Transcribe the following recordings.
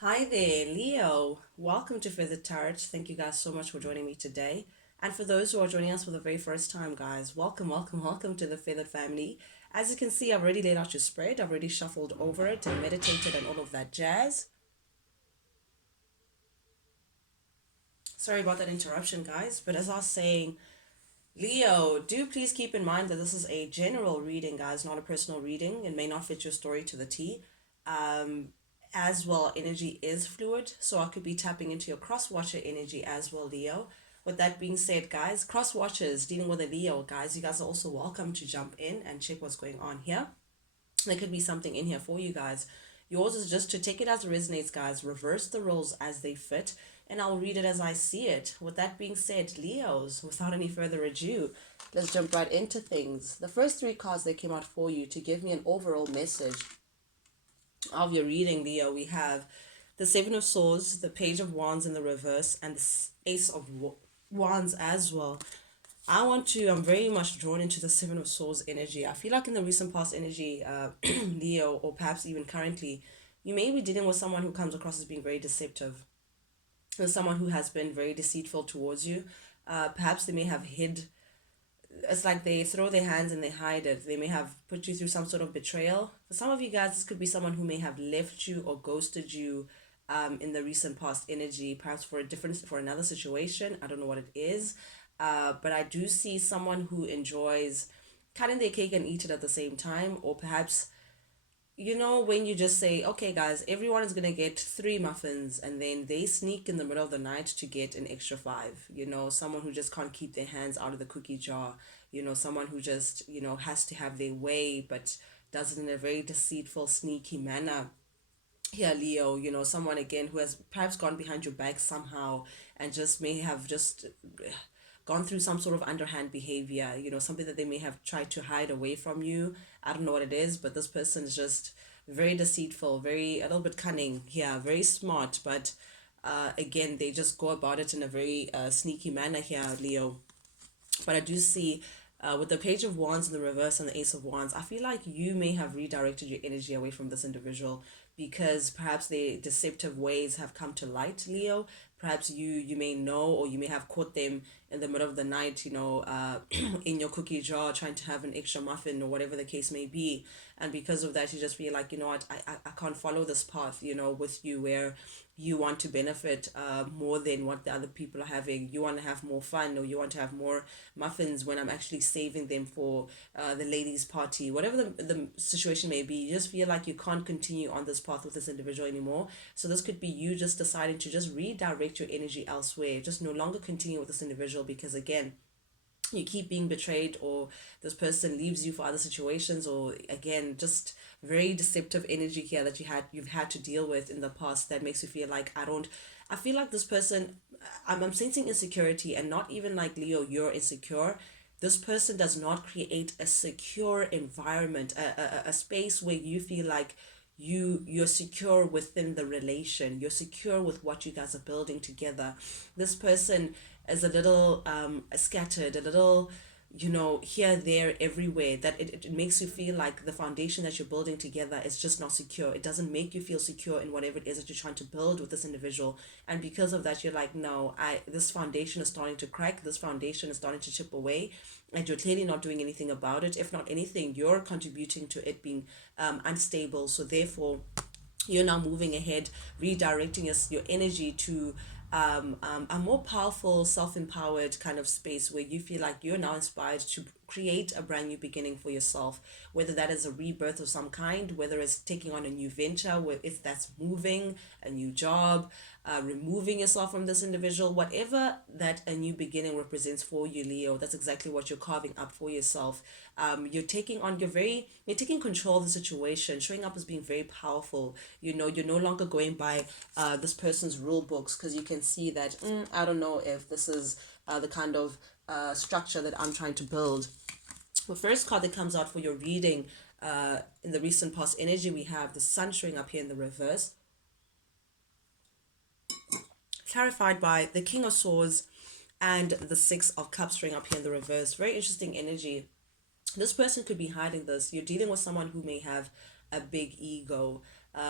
Hi there, Leo. Welcome to Further Tarot. Thank you guys so much for joining me today. And for those who are joining us for the very first time, guys, welcome to the Feathered family. As you can see, I've already laid out your spread, I've already shuffled over it and meditated and all of that jazz. Sorry about that interruption, guys, but as I was saying, Leo, do please keep in mind that this is a general reading, guys, not a personal reading. It may not fit your story to the T. Um, as well, energy is fluid, so I could be tapping into your cross watcher energy as well, Leo. With that being said, guys, cross watchers dealing with a Leo, guys, you guys are also welcome to jump in and check what's going on here. There could be something in here for you guys. Yours is just to take it as it resonates, guys. Reverse the roles as they fit, and I'll read it as I see it. With that being said, Leos, without any further ado, let's jump right into things. The first three cards that came out for you to give me an overall message of your reading, Leo, we have the Seven of Swords, the Page of Wands in the reverse, and the Ace of Wands as well. I'm very much drawn into the Seven of Swords energy. I feel like in the recent past energy, Leo, or perhaps even currently, you may be dealing with someone who comes across as being very deceptive. There's someone who has been very deceitful towards you. Perhaps they may have hid, it's like they throw their hands and they hide it. They may have put you through some sort of betrayal. For some of you guys, this could be someone who may have left you or ghosted you in the recent past energy, perhaps for another situation. I don't know what it is. But I do see someone who enjoys cutting their cake and eat it at the same time, or perhaps when you just say, okay, guys, everyone is going to get three muffins, and then they sneak in the middle of the night to get an extra five. Someone who just can't keep their hands out of the cookie jar. Someone who just, has to have their way, but does it in a very deceitful, sneaky manner. Here, Leo, someone again who has perhaps gone behind your back somehow and just may have just gone through some sort of underhand behavior, something that they may have tried to hide away from you. I don't know what it is, but this person is just very deceitful, a little bit cunning, yeah, very smart, but again, they just go about it in a very sneaky manner here, Leo. But I do see with the Page of Wands in the reverse and the Ace of Wands, I feel like you may have redirected your energy away from this individual because perhaps their deceptive ways have come to light, Leo. Perhaps you may know, or you may have caught them in the middle of the night, in your cookie jar trying to have an extra muffin or whatever the case may be. And because of that, you just feel like, what, I can't follow this path, with you, where you want to benefit more than what the other people are having. You want to have more fun, or you want to have more muffins when I'm actually saving them for the ladies' party. Whatever the situation may be, you just feel like you can't continue on this path with this individual anymore. So this could be you just deciding to just redirect your energy elsewhere. Just no longer continue with this individual because, again, you keep being betrayed, or this person leaves you for other situations, or again, just very deceptive energy here that you've had to deal with in the past that makes you feel like I feel like this person, I'm sensing insecurity, and not even like, Leo, you're insecure. This person does not create a secure environment, a space where you feel like you're secure within the relation, you're secure with what you guys are building together. This person is a little scattered, a little, here, there, everywhere, that it makes you feel like the foundation that you're building together is just not secure. It doesn't make you feel secure in whatever it is that you're trying to build with this individual. And because of that, you're like, no, this foundation is starting to crack, this foundation is starting to chip away, and you're clearly not doing anything about it. If not anything, you're contributing to it being unstable. So therefore, you're now moving ahead, redirecting your energy to a more powerful, self-empowered kind of space where you feel like you're now inspired to create a brand new beginning for yourself, whether that is a rebirth of some kind, whether it's taking on a new venture, if that's moving, a new job, removing yourself from this individual, whatever that a new beginning represents for you, Leo. That's exactly what you're carving up for yourself. You're taking control of the situation, showing up as being very powerful. You're no longer going by this person's rule books, because you can see that, I don't know if this is the kind of structure that I'm trying to build. The first card that comes out for your reading in the recent past energy, we have the Sun showing up here in the reverse, clarified by the King of Swords and the Six of Cups showing up here in the reverse. Very interesting energy. This person could be hiding this. You're dealing with someone who may have a big ego.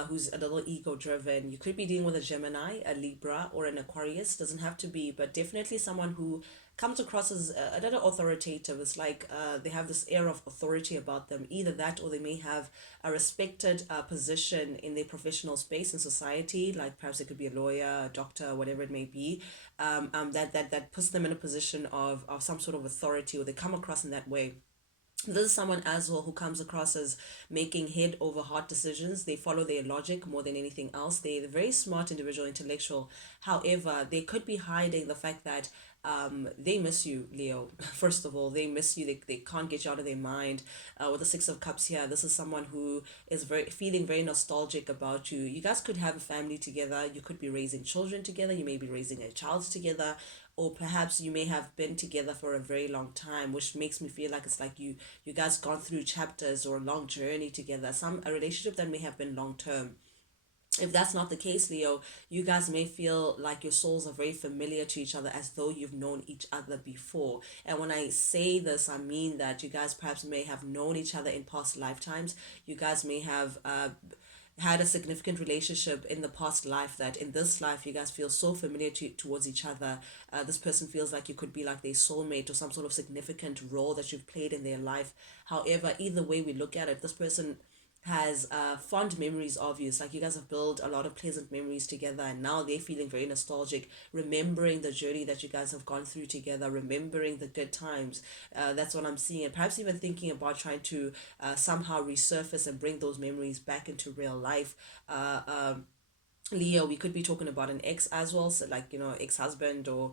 who's a little ego driven. You could be dealing with a Gemini, a Libra, or an Aquarius. Doesn't have to be, but definitely someone who comes across as a little authoritative. It's like they have this air of authority about them. Either that, or they may have a respected position in their professional space in society. Like perhaps it could be a lawyer, a doctor, whatever it may be. That puts them in a position of some sort of authority, or they come across in that way. This is someone as well who comes across as making head over heart decisions. They follow their logic more than anything else. They're a very smart individual, intellectual. However, they could be hiding the fact that they miss you, Leo. First of all, they miss you. They can't get you out of their mind. With the Six of Cups here, this is someone who is feeling very nostalgic about you. You guys could have a family together. You could be raising children together. You may be raising a child together, or perhaps you may have been together for a very long time, which makes me feel like it's like you guys gone through chapters or a long journey together, a relationship that may have been long term. If that's not the case, Leo, you guys may feel like your souls are very familiar to each other, as though you've known each other before. And when I say this, I mean that you guys perhaps may have known each other in past lifetimes. You guys may have had a significant relationship in the past life, that in this life you guys feel so familiar towards each other. This person feels like you could be like their soulmate, or some sort of significant role that you've played in their life. However, either way we look at it, this person has fond memories of you. It's like you guys have built a lot of pleasant memories together, and now they're feeling very nostalgic, remembering the journey that you guys have gone through together, remembering the good times. That's what I'm seeing, and perhaps even thinking about trying to somehow resurface and bring those memories back into real life. Leo, we could be talking about an ex as well, so like, ex-husband, or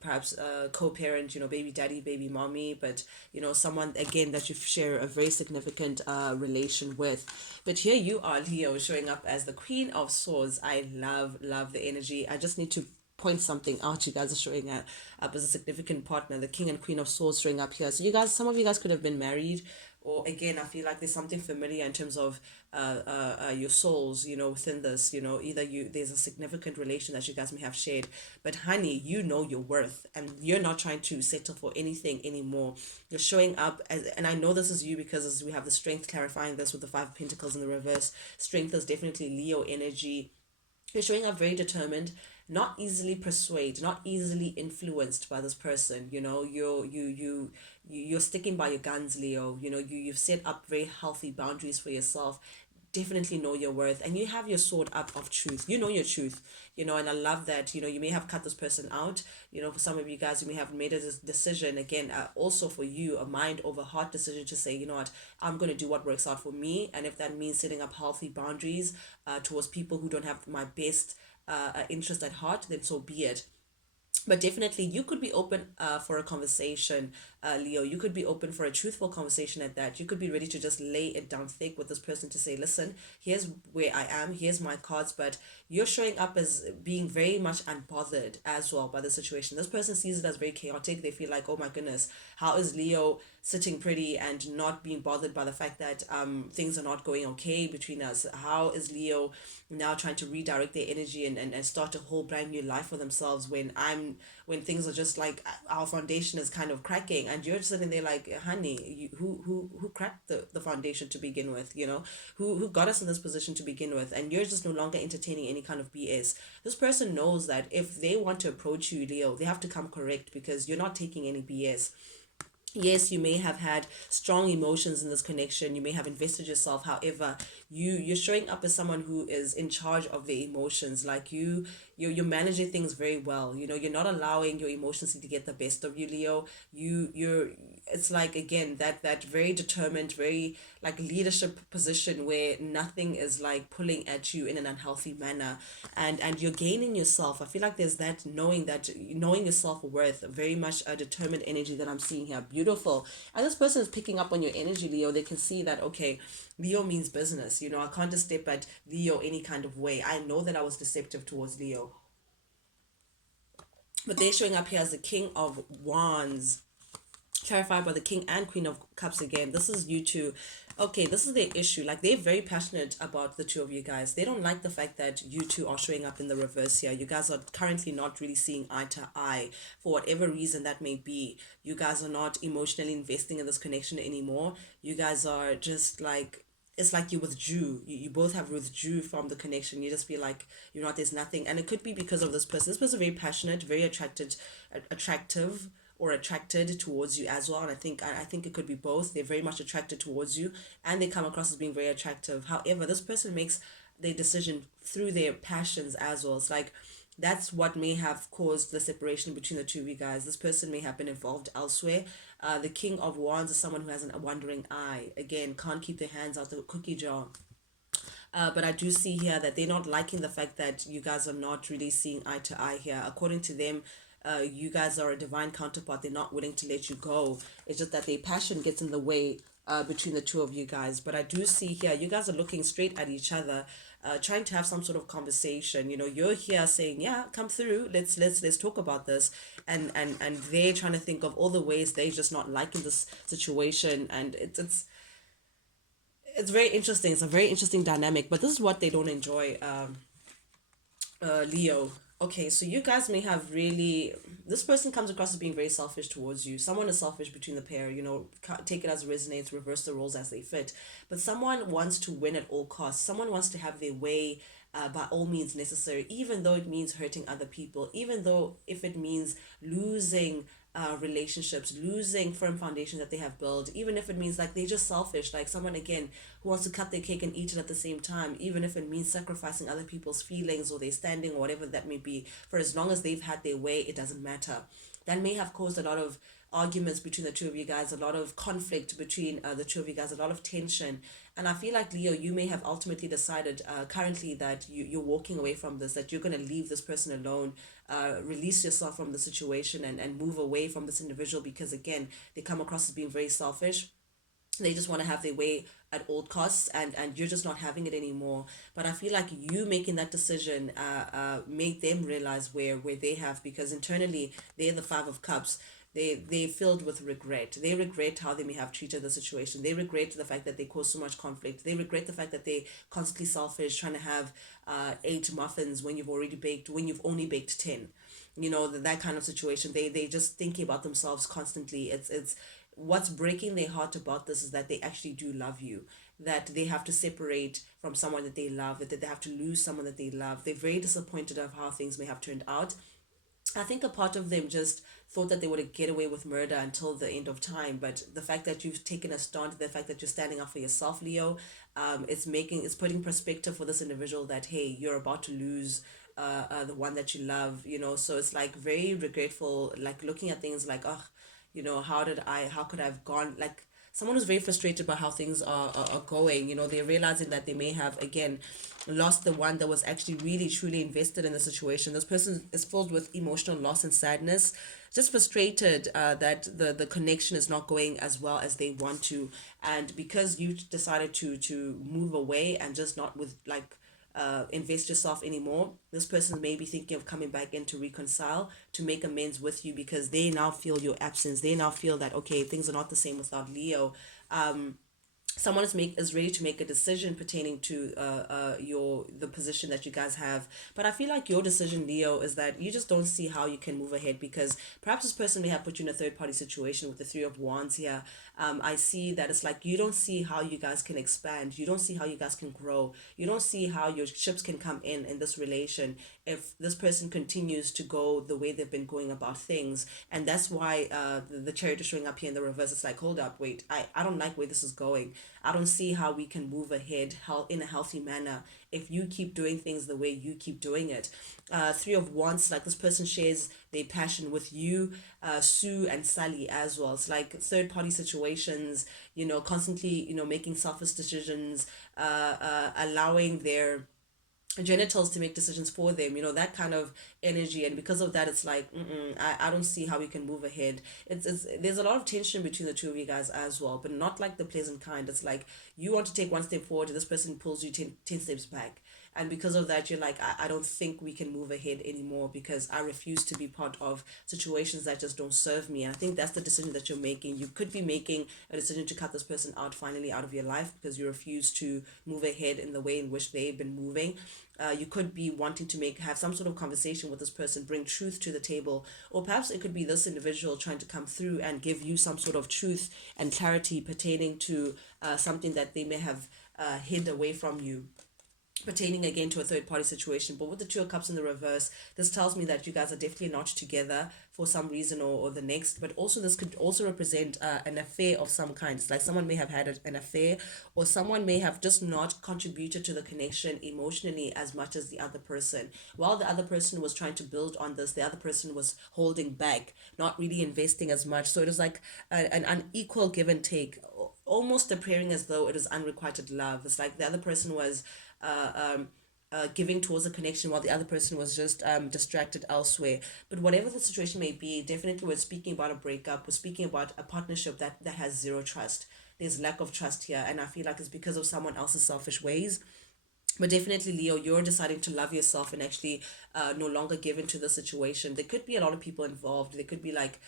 perhaps a co-parent, baby daddy, baby mommy, but someone again that you share a very significant relation with. But here you are, Leo, showing up as the Queen of Swords. I love the energy. I just need to point something out. You guys are showing up as a significant partner, the King and Queen of Swords showing up here. So some of you guys could have been married, or again, I feel like there's something familiar in terms of your souls, within this, either there's a significant relation that you guys may have shared. But honey, you know your worth, and you're not trying to settle for anything anymore. You're showing up and I know this is you, because as we have the Strength clarifying this with the Five of Pentacles in the reverse. Strength is definitely Leo energy. You're showing up very determined, not easily persuaded, not easily influenced by this person. You're sticking by your guns, Leo. You've set up very healthy boundaries for yourself. Definitely know your worth, and you have your sword up of truth. You know your truth, and I love that. You may have cut this person out. For some of you guys, you may have made a decision, again, also for you, a mind over heart decision, to say, you know what, I'm going to do what works out for me. And if that means setting up healthy boundaries towards people who don't have my best interest at heart, then so be it. But definitely you could be open for a conversation, Leo. You could be open for a truthful conversation at that. You could be ready to just lay it down thick with this person, to say, listen, here's where I am, here's my cards. But you're showing up as being very much unbothered as well by the situation. This person sees it as very chaotic. They feel like, oh my goodness, how is Leo sitting pretty and not being bothered by the fact that things are not going okay between us? How is Leo now trying to redirect their energy and start a whole brand new life for themselves, when things are just like our foundation is kind of cracking, and you're just sitting there like, honey, who cracked the foundation to begin with? Who got us in this position to begin with? And you're just no longer entertaining any kind of BS. This person knows that if they want to approach you, Leo, they have to come correct, because you're not taking any BS. Yes, you may have had strong emotions in this connection. You may have invested yourself. However, you're showing up as someone who is in charge of their emotions. Like you're managing things very well. You're not allowing your emotions to get the best of you, Leo. You're it's like, again, that very determined, very like leadership position, where nothing is like pulling at you in an unhealthy manner, and you're gaining yourself. I feel like there's that knowing your self-worth, very much a determined energy that I'm seeing here. Beautiful. And this person is picking up on your energy, Leo. They can see that, okay, Leo means business. I can't just step at Leo any kind of way. I know that I was deceptive towards Leo. But they're showing up here as the King of Wands, clarified by the King and Queen of Cups again. This is you two. Okay, this is their issue. Like, they're very passionate about the two of you guys. They don't like the fact that you two are showing up in the reverse here. You guys are currently not really seeing eye to eye, for whatever reason that may be. You guys are not emotionally investing in this connection anymore. You guys are just like it's like you withdrew. You both have withdrew from the connection. You just feel like you're not, there's nothing. And it could be because of this person. This person is very passionate, very attractive or attracted towards you as well. And I think it could be both. They're very much attracted towards you and they come across as being very attractive. However, this person makes their decision through their passions as well. It's like that's what may have caused the separation between the two of you guys. This person may have been involved elsewhere. The King of Wands is someone who has a wandering eye. Again, can't keep their hands out the cookie jar. But I do see here that they're not liking the fact that you guys are not really seeing eye to eye here. According to them, you guys are a divine counterpart. They're not willing to let you go. It's just that their passion gets in the way between the two of you guys. But I do see here, you guys are looking straight at each other, trying to have some sort of conversation. You know, you're here saying, "Yeah, come through. Let's talk about this," and they're trying to think of all the ways they're just not liking this situation, and it's very interesting. It's a very interesting dynamic. But this is what they don't enjoy. Leo. Okay, so you guys may have really, this person comes across as being very selfish towards you. Someone is selfish between the pair, you know, take it as it resonates, reverse the roles as they fit. But someone wants to win at all costs. Someone wants to have their way by all means necessary, even though it means hurting other people, even though if it means losing relationships, losing firm foundation that they have built, even if it means like they're just selfish, like someone again who wants to cut their cake and eat it at the same time, even if it means sacrificing other people's feelings or their standing or whatever that may be, for as long as they've had their way, it doesn't matter. That may have caused a lot of arguments between the two of you guys, a lot of conflict between the two of you guys, a lot of tension. And I feel like, Leo, you may have ultimately decided currently that you're walking away from this, that you're going to leave this person alone, release yourself from the situation and move away from this individual because, again, they come across as being very selfish. They just want to have their way at all costs, and you're just not having it anymore. But I feel like you making that decision made them realize where they have, because internally they're the Five of Cups. They're filled with regret. They regret how they may have treated the situation. They regret the fact that they caused so much conflict. They regret the fact that they constantly selfish, trying to have 8 muffins when you've only baked 10. You know, that kind of situation. They just thinking about themselves constantly. It's what's breaking their heart about this is that they actually do love you, that they have to separate from someone that they love, that they have to lose someone that they love. They're very disappointed of how things may have turned out. I think a part of them just thought that they would get away with murder until the end of time. But the fact that you've taken a stand, the fact that you're standing up for yourself, Leo, it's putting perspective for this individual that, hey, you're about to lose the one that you love, you know. So it's like very regretful, like looking at things like, oh, you know, how could I have gone, like someone who's very frustrated by how things are going. You know, they're realizing that they may have again lost the one that was actually really truly invested in the situation. This person is filled with emotional loss and sadness, just frustrated that the connection is not going as well as they want to. And because you decided to move away and just not with like invest yourself anymore, this person may be thinking of coming back in to reconcile, to make amends with you, because they now feel your absence. They now feel that, okay, things are not the same without Leo. Someone is ready to make a decision pertaining to your the position that you guys have. But I feel like your decision, Leo, is that you just don't see how you can move ahead, because perhaps this person may have put you in a third party situation with the Three of Wands here. I see that it's like you don't see how you guys can expand. You don't see how you guys can grow. You don't see how your ships can come in this relation if this person continues to go the way they've been going about things. And that's why the Chariot is showing up here in the reverse. It's like, hold up, wait, I don't like where this is going. I don't see how we can move ahead in a healthy manner if you keep doing things the way you keep doing it. Three of Wands, like this person shares their passion with you, Sue and Sally as well. It's like third party situations, you know, constantly, you know, making selfish decisions, allowing their genitals to make decisions for them, you know, that kind of energy. And because of that, it's like, I don't see how we can move ahead. It's there's a lot of tension between the two of you guys as well, but not like the pleasant kind. It's like you want to take one step forward and this person pulls you 10 steps back. And because of that, you're like, I don't think we can move ahead anymore, because I refuse to be part of situations that just don't serve me. And I think that's the decision that you're making. You could be making a decision to cut this person out finally out of your life because you refuse to move ahead in the way in which they've been moving. You could be wanting to have some sort of conversation with this person, bring truth to the table, or perhaps it could be this individual trying to come through and give you some sort of truth and clarity pertaining to something that they may have hid away from you, pertaining again to a third party situation. But with the Two of Cups in the reverse, this tells me that you guys are definitely not together for some reason or the next. But also this could also represent an affair of some kind. It's like someone may have had an affair, or someone may have just not contributed to the connection emotionally as much as the other person. While the other person was trying to build on this, the other person was holding back, not really investing as much. So it was like an unequal give and take, almost appearing as though it was unrequited love. It's like the other person was giving towards a connection while the other person was just distracted elsewhere. But whatever the situation may be, definitely we're speaking about a breakup. We're speaking about a partnership that has zero trust. There's lack of trust here, and I feel like it's because of someone else's selfish ways. But definitely, Leo, you're deciding to love yourself and actually no longer give into the situation. There could be a lot of people involved. There could be like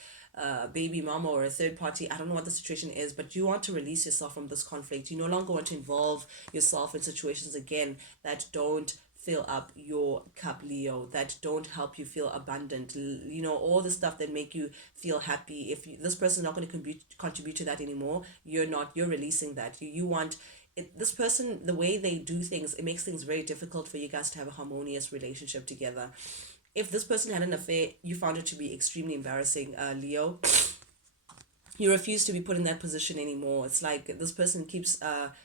baby mama or a third party. I don't know what the situation is, but you want to release yourself from this conflict. You no longer want to involve yourself in situations again that don't fill up your cup, Leo, that don't help you feel abundant. You know, all the stuff that make you feel happy. If this person is not going to contribute to that anymore, you're releasing that. You want this person, the way they do things, it makes things very difficult for you guys to have a harmonious relationship together. If this person had an affair, you found it to be extremely embarrassing, Leo. You refuse to be put in that position anymore. It's like this person keeps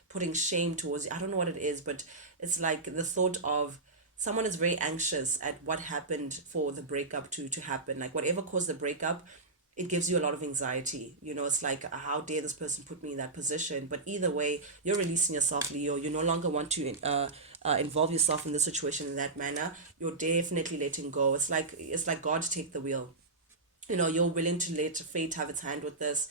putting shame towards you. I don't know what it is, but it's like the thought of someone is very anxious at what happened for the breakup to happen. Like whatever caused the breakup, it gives you a lot of anxiety. You know, it's like, how dare this person put me in that position? But either way, you're releasing yourself, Leo. You no longer want to involve yourself in the situation in that manner. You're definitely letting go. It's like God take the wheel. You know, you're willing to let fate have its hand with this,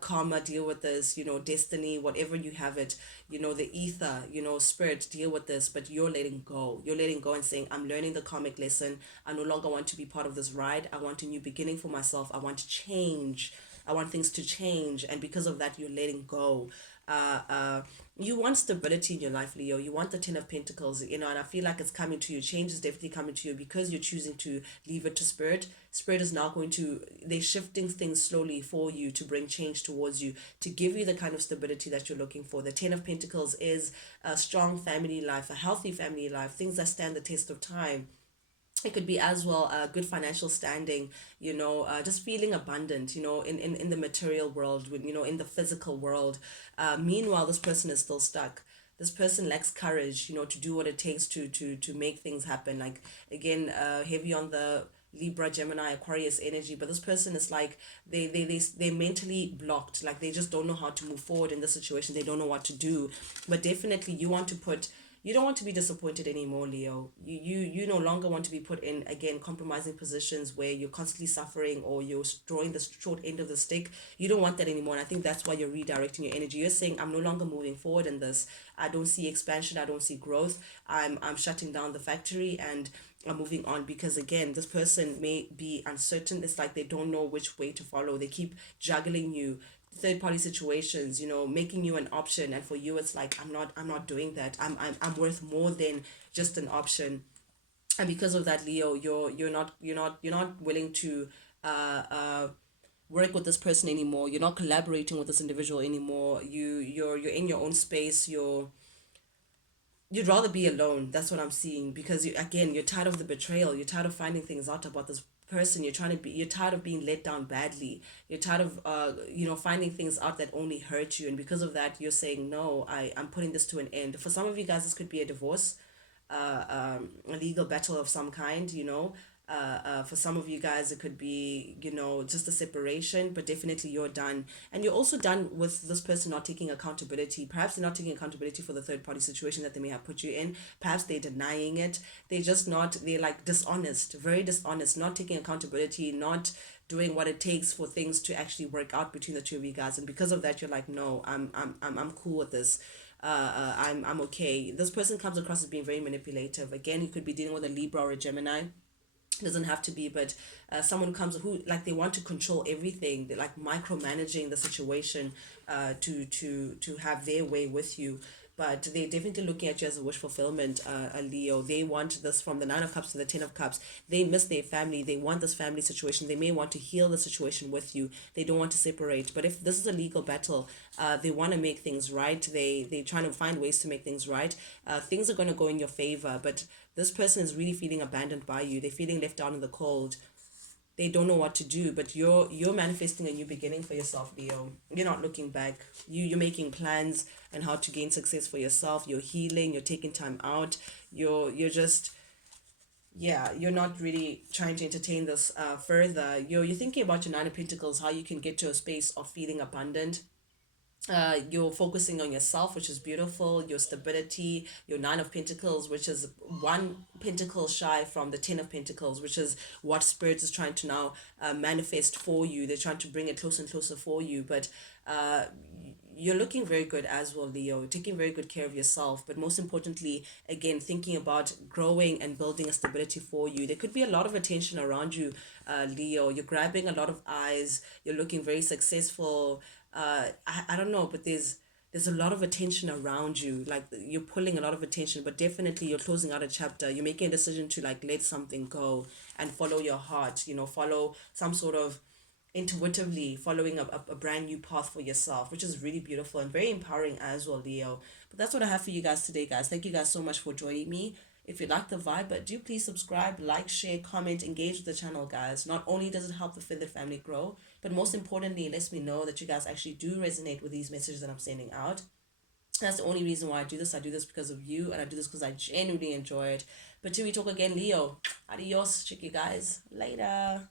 karma deal with this, you know, destiny, whatever you have it, you know, the ether, you know, spirit deal with this. But you're letting go. You're letting go and saying, I'm learning the karmic lesson. I no longer want to be part of this ride. I want a new beginning for myself. I want to change. I want things to change. And because of that, you're letting go. uh, uh, you want stability in your life, Leo. You want the Ten of Pentacles, you know, and I feel like it's coming to you. Change is definitely coming to you because you're choosing to leave it to Spirit. Spirit is now going to, they're shifting things slowly for you to bring change towards you, to give you the kind of stability that you're looking for. The Ten of Pentacles is a strong family life, a healthy family life, things that stand the test of time. It could be as well a good financial standing, you know, just feeling abundant, you know, in the material world, you know, in the physical world. Meanwhile, this person is still stuck. This person lacks courage, you know, to do what it takes to make things happen. Like, again, heavy on the Libra, Gemini, Aquarius energy, but this person is like they're mentally blocked, like they just don't know how to move forward in the situation. They don't know what to do. But definitely you want to put, you don't want to be disappointed anymore, Leo. You no longer want to be put in, again, compromising positions where you're constantly suffering or you're drawing the short end of the stick. You don't want that anymore. And I think that's why you're redirecting your energy. You're saying, I'm no longer moving forward in this. I don't see expansion. I don't see growth. I'm shutting down the factory and I'm moving on, because again, this person may be uncertain. It's like they don't know which way to follow. They keep juggling you, third party situations, you know, making you an option. And for you, it's like, I'm not doing that. I'm worth more than just an option. And because of that, Leo, you're not willing to work with this person anymore. You're not collaborating with this individual anymore. You're in your own space. You'd rather be alone. That's what I'm seeing, because you're tired of the betrayal. You're tired of finding things out about this person. You're tired of being let down badly. You're tired of finding things out that only hurt you. And because of that, you're saying, no, I'm putting this to an end. For some of you guys, this could be a divorce, a legal battle of some kind, you know. For some of you guys, it could be, you know, just a separation, but definitely you're done. And you're also done with this person not taking accountability. Perhaps they're not taking accountability for the third party situation that they may have put you in. Perhaps they're denying it. They're like dishonest, very dishonest, not taking accountability, not doing what it takes for things to actually work out between the two of you guys. And because of that, you're like, no, I'm cool with this. I'm okay. This person comes across as being very manipulative. Again, you could be dealing with a Libra or a Gemini. Doesn't have to be, but someone who, like, they want to control everything. They're like micromanaging the situation to have their way with you. but they're definitely looking at you as a wish fulfillment, a Leo. They want this from the Nine of Cups to the Ten of Cups. They miss their family. They want this family situation. They may want to heal the situation with you. They don't want to separate. But if this is a legal battle, they want to make things right. They're trying to find ways to make things right. Things are going to go in your favor, but this person is really feeling abandoned by you. They're feeling left out in the cold. They don't know what to do, but you're manifesting a new beginning for yourself, Leo. You're not looking back. You're making plans and how to gain success for yourself. You're healing. You're taking time out. You're just, yeah, you're not really trying to entertain this further. You're thinking about your Nine of Pentacles, how you can get to a space of feeling abundant. You're focusing on yourself, which is beautiful, your stability, your Nine of Pentacles, which is one pentacle shy from the Ten of Pentacles, which is what Spirit is trying to now manifest for you. They're trying to bring it closer and closer for you, but uh, you're looking very good as well, Leo. Taking very good care of yourself, but most importantly, again, thinking about growing and building a stability for you. There could be a lot of attention around you, Leo. You're grabbing a lot of eyes. You're looking very successful. I don't know, but there's a lot of attention around you. Like you're pulling a lot of attention, but definitely you're closing out a chapter. You're making a decision to like let something go and follow your heart. Follow some sort of intuitively following a brand new path for yourself, which is really beautiful and very empowering as well, Leo. But that's what I have for you guys today, guys. Thank you guys so much for joining me. If you like the vibe, but do please subscribe, like, share, comment, engage with the channel, guys. Not only does it help the Feathered family grow, but most importantly, it lets me know that you guys actually do resonate with these messages that I'm sending out. That's the only reason why I do this. I do this because of you, and I do this because I genuinely enjoy it. But till we talk again, Leo, adios. Check you guys later.